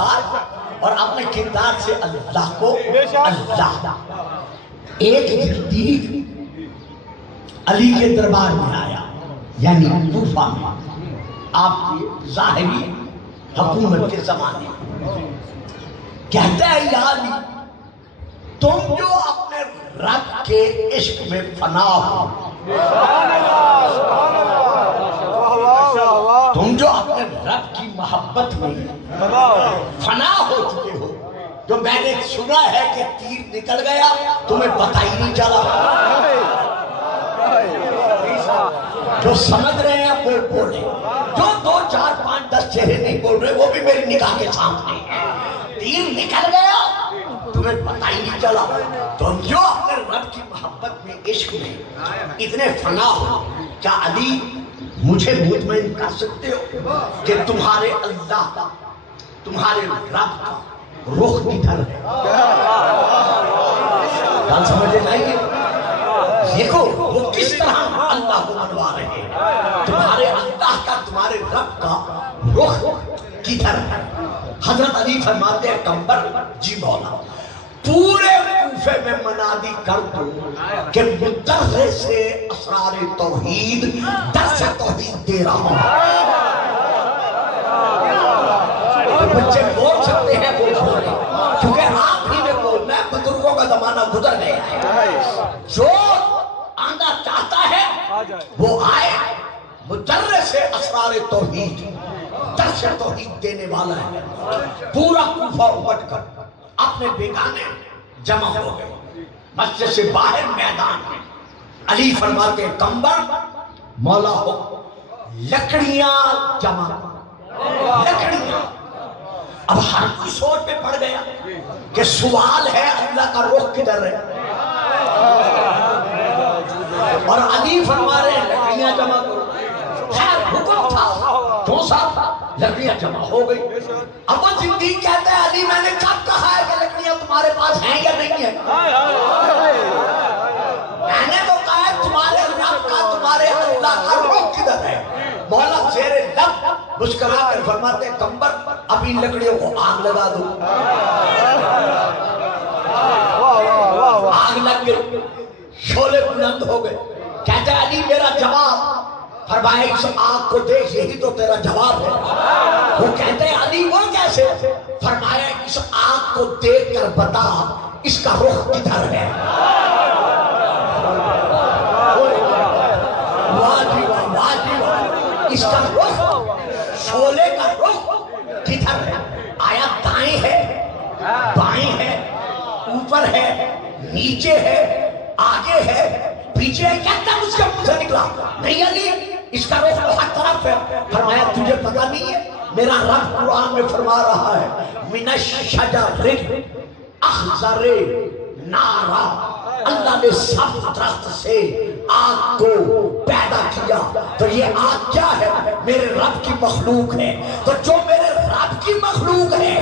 کردار اور اپنے کردار سے اللہ کو اللہ. ایک صدیق علی کے دربار میں آیا یعنی کوفہ میں آپ کی ظاہری حکومت کے زمانے کہتا ہے یا علی تم جو اپنے رب کے عشق میں فنا ہو تم جو اپنے رب کی محبت میں فنا ہو چکے ہو جو میں نے سنا ہے کہ تیر نکل گیا تمہیں پتہ ہی نہیں چلا جو سمجھ رہے ہیں وہ بولے جو 2 4 5 10 چہرے نہیں بول رہے وہ بھی میری نگاہ کے سامنے ہیں تیر نکل گیا تمہیں پتہ ہی نہیں چلا تم جو اپنے رب کی محبت میں عشق میں اتنے فنا ہو کیا علی مجھے مطمئن کر سکتے ہو کہ تمہارے اللہ کا تمہارے رب کا رخ کدھر ہے بات سمجھے جائیے دیکھو وہ کس طرح اللہ کو منوا رہے ہیں تمہارے اللہ کا تمہارے رب کا رخ کدھر ہے حضرت علی فرماتے ہیں کمبر جی مولا پورے کوفے میں منادی کر دو کہ مدرس سے اسرار توحید درس توحید دے رہا ہوں بچے بول سکتے ہیں وہ بولے کیونکہ آپ ہی نے بولنا ہے بزرگوں کا زمانہ گزر گیا ہے جو آنا چاہتا ہے وہ آئے مدرس سے اسرار توحید درس توحید دینے والا ہے پورا کوفہ امٹ کر اپنے بیگانے جمع ہو گئے مسجد سے باہر میدان میں علی فرماتے کمبر مولا ہو لکڑیاں جمع لکڑیاں اب ہر کوئی سوچ میں پڑ گیا کہ سوال ہے اللہ کا رخ کدھر ہے اور علی فرما رہے ہیں لکڑیاں جمع کرو خیر حکم تھا جو صاحب لکڑیاں جمع ہو گئی اب وہ صدیق کہتا ہے علی میں نے کب کہا ہے کہ لکڑیاں تمہارے پاس ہیں یا نہیں ہیں میں نے تو کہا ہے تمہارے رب کا تمہارے اللہ کا رخ کدھر ہے مولا زیر لب مسکرا کر فرماتے ہیں کمبر اب ان لکڑیوں کو آگ لگا دو آگ لگ گئی شعلے بلند ہو گئے کہتا ہے علی میرا جواب فرمایا اس آگ کو دیکھ یہی تو تیرا جواب ہے وہ کہتے ہیں علی وہ کیسے فرمایا اس آگ کو دیکھ کر بتا اس کا رخ کدھر ہے اس کا رخ شعلے کا رخ کدھر ہے آیا دائیں ہے بائیں ہے اوپر ہے نیچے ہے آگے ہے پیچھے ہے کہتا مجھ کے منہ سے نکلا نہیں علی اس کا رخ تو ہر طرف ہے فرمایا تجھے پتہ نہیں ہے میرا رب قرآن میں فرما رہا ہے من الشجر اخضر نارا اللہ نے سب درخت سے آگ کو پیدا کیا تو یہ آگ کیا ہے میرے رب کی مخلوق ہے تو جو میرے رب کی مخلوق ہے